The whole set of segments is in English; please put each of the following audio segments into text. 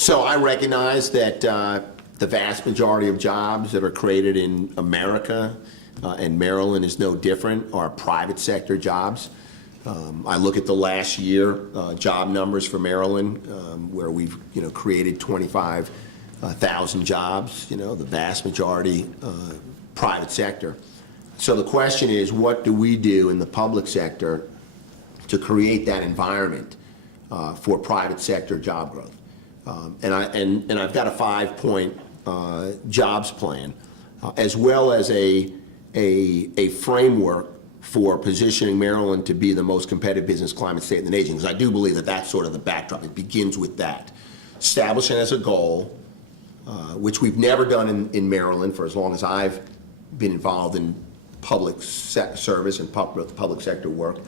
So I recognize that the vast majority of jobs that are created in America, and Maryland is no different, are private sector jobs. I look at the last year job numbers for Maryland, where we've created 25,000 jobs. The vast majority private sector. So the question is, what do we do in the public sector to create that environment for private sector job growth? And I've got a 5-point jobs plan, as well as a framework for positioning Maryland to be the most competitive business climate state in the nation, because I do believe that that's sort of the backdrop. It begins with that. Establishing as a goal, which we've never done in Maryland for as long as I've been involved in public service and public sector work,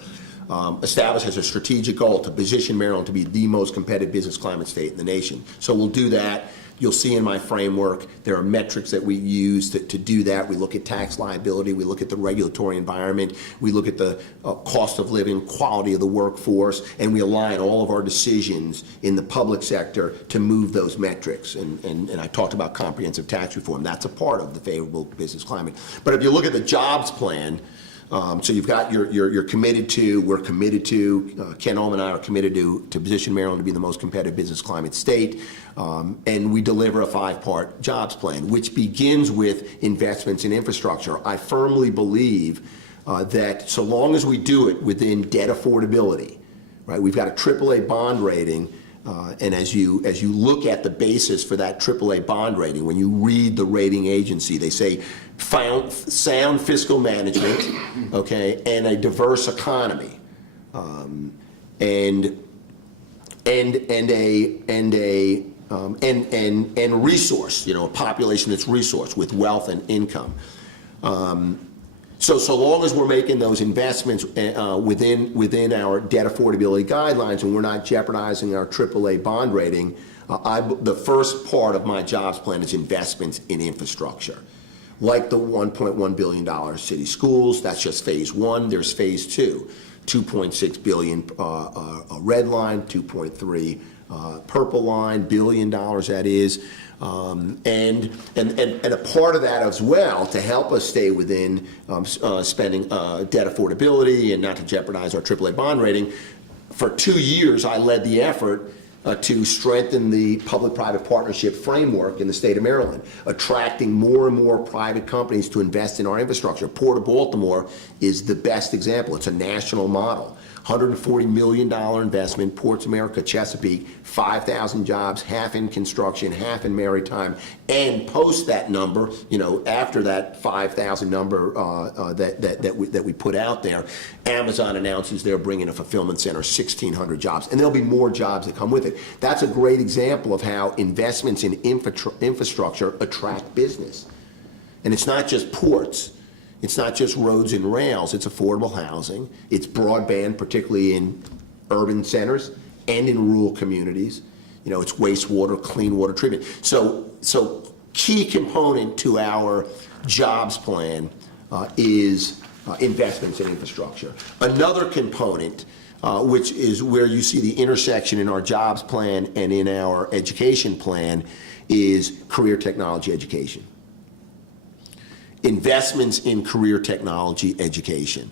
established as a strategic goal to position Maryland to be the most competitive business climate state in the nation. So we'll do that. You'll see in my framework, there are metrics that we use to do that. We look at tax liability, we look at the regulatory environment, we look at the cost of living, quality of the workforce, and we align all of our decisions in the public sector to move those metrics. And I talked about comprehensive tax reform. That's a part of the favorable business climate. But if you look at the jobs plan, so you've got you're committed to, we're committed to, Ken Ullman and I are committed to position Maryland to be the most competitive business climate state, and we deliver a 5-part jobs plan, which begins with investments in infrastructure. I firmly believe that so long as we do it within debt affordability, right? We've got a AAA bond rating, and as you look at the basis for that AAA bond rating, when you read the rating agency, they say sound fiscal management, okay, and a diverse economy, and resource, a population that's resource with wealth and income. So long as we're making those investments within our debt affordability guidelines and we're not jeopardizing our AAA bond rating, the first part of my jobs plan is investments in infrastructure, like the $1.1 billion city schools. That's just phase 1. There's phase 2, $2.6 billion red line, 2.3 purple line, $1 billion that is. And a part of that as well, to help us stay within spending debt affordability and not to jeopardize our AAA bond rating. For 2 years, I led the effort to strengthen the public-private partnership framework in the state of Maryland, attracting more and more private companies to invest in our infrastructure. Port of Baltimore is the best example. It's a national model. $140 million investment, Ports America, Chesapeake, 5,000 jobs, half in construction, half in maritime, and post that number, after that 5,000 number that we put out there, Amazon announces they're bringing a fulfillment center, 1,600 jobs, and there'll be more jobs that come with it. That's a great example of how investments in infrastructure attract business. And it's not just ports. It's not just roads and rails, it's affordable housing, it's broadband, particularly in urban centers and in rural communities. It's wastewater, clean water treatment. So key component to our jobs plan is investments in infrastructure. Another component, which is where you see the intersection in our jobs plan and in our education plan, is career technology education. Investments in career technology education.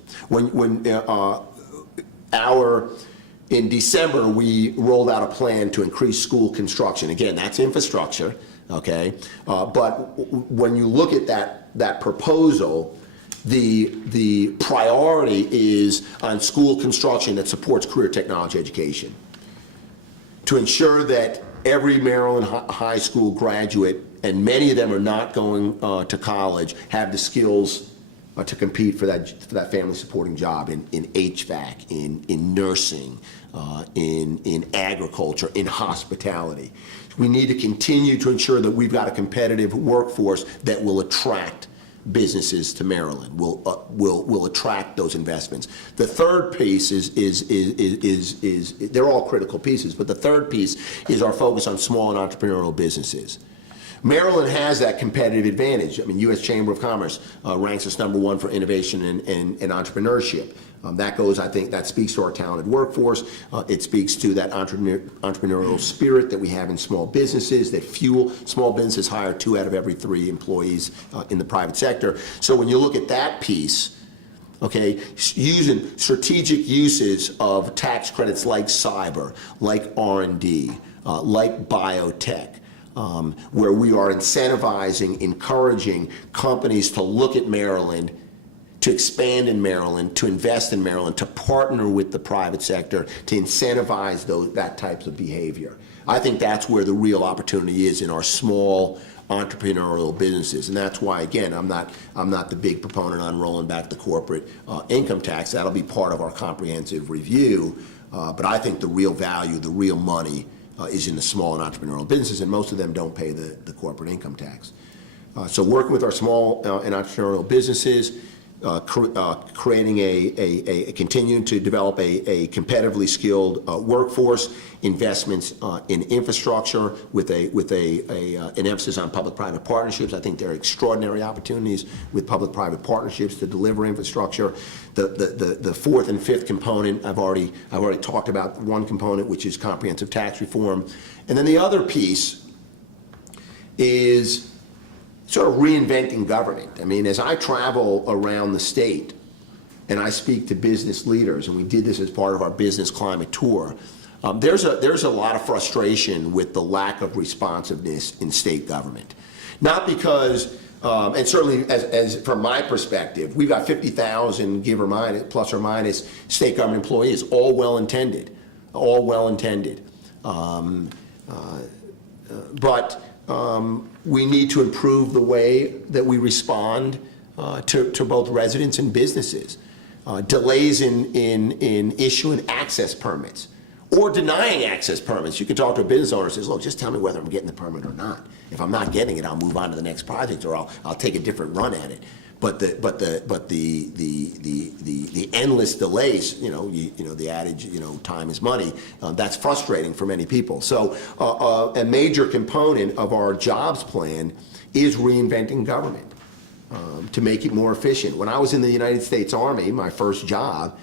In December, we rolled out a plan to increase school construction. Again, that's infrastructure, okay? But when you look at that proposal, the priority is on school construction that supports career technology education, to ensure that every Maryland high school graduate, and many of them are not going to college, have the skills to compete for that family supporting job in HVAC, in nursing, in agriculture, in hospitality. We need to continue to ensure that we've got a competitive workforce that will attract businesses to Maryland, will attract those investments. The third piece is they're all critical pieces, but the third piece is our focus on small and entrepreneurial businesses. Maryland has that competitive advantage. I mean, U.S. Chamber of Commerce ranks us #1 for innovation and entrepreneurship. I think that speaks to our talented workforce. It speaks to that entrepreneurial spirit that we have in small businesses that fuel small businesses hire 2 out of every 3 employees in the private sector. So when you look at that piece, okay, using strategic uses of tax credits like cyber, like R&D, like biotech, where we are incentivizing, encouraging companies to look at Maryland, to expand in Maryland, to invest in Maryland, to partner with the private sector, to incentivize that types of behavior. I think that's where the real opportunity is in our small entrepreneurial businesses, and that's why, again, I'm not the big proponent on rolling back the corporate income tax. That'll be part of our comprehensive review, but I think the real value, the real money is in the small and entrepreneurial businesses, and most of them don't pay the corporate income tax. So working with our small and entrepreneurial businesses, continuing to develop a competitively skilled workforce, investments in infrastructure with an emphasis on public-private partnerships. I think there are extraordinary opportunities with public-private partnerships to deliver infrastructure. The fourth and fifth component, I've already talked about one component, which is comprehensive tax reform, and then the other piece is sort of reinventing government. I mean, as I travel around the state and I speak to business leaders, and we did this as part of our business climate tour, there's a lot of frustration with the lack of responsiveness in state government. Not because, and certainly as from my perspective, we've got 50,000, give or minus, plus or minus, state government employees, all well-intended, but we need to improve the way that we respond to both residents and businesses. Delays in issuing access permits or denying access permits. You can talk to a business owner and says, look, just tell me whether I'm getting the permit or not. If I'm not getting it, I'll move on to the next project, or I'll take a different run at it. But the endless delays, you know the adage, time is money. That's frustrating for many people. So a major component of our jobs plan is reinventing government to make it more efficient. When I was in the United States Army, my first job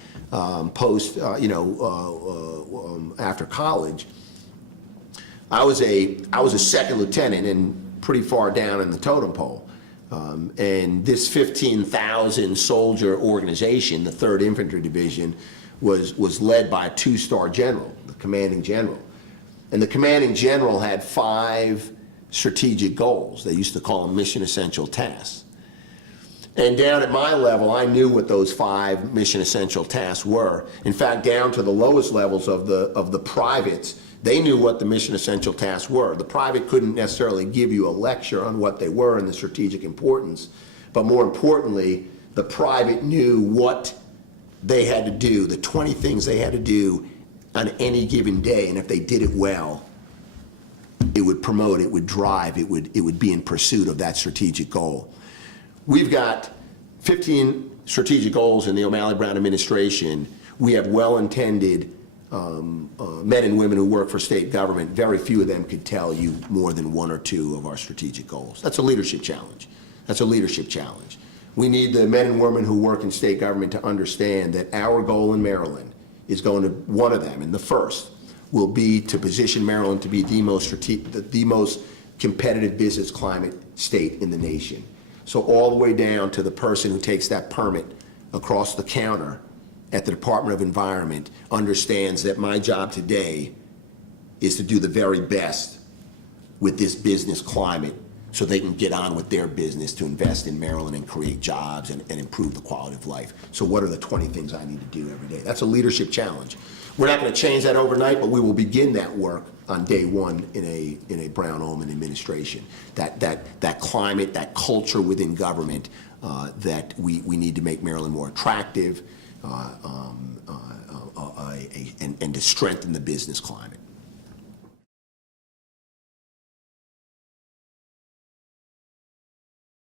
after college, I was a second lieutenant and pretty far down in the totem pole. And this 15,000 soldier organization, the 3rd Infantry Division, was led by a 2-star general, the commanding general. And the commanding general had 5 strategic goals. They used to call them mission essential tasks. And down at my level, I knew what those 5 mission essential tasks were. In fact, down to the lowest levels of the privates, they knew what the mission essential tasks were. The private couldn't necessarily give you a lecture on what they were and the strategic importance, but more importantly, the private knew what they had to do, the 20 things they had to do on any given day, and if they did it well, it would promote, it would drive, it would be in pursuit of that strategic goal. We've got 15 strategic goals in the O'Malley Brown administration. We have well-intended men and women who work for state government. Very few of them could tell you more than 1 or 2 of our strategic goals. That's a leadership challenge. We need the men and women who work in state government to understand that our goal in Maryland is going to, one of them, and the first, will be to position Maryland to be the most competitive business climate state in the nation. So all the way down to the person who takes that permit across the counter at the Department of Environment understands that my job today is to do the very best with this business climate so they can get on with their business to invest in Maryland and create jobs and improve the quality of life. So what are the 20 things I need to do every day? That's a leadership challenge. We're not going to change that overnight, but we will begin that work on day one in a Brown-Ullman administration. That climate, that culture within government that we need to make Maryland more attractive and to strengthen the business climate.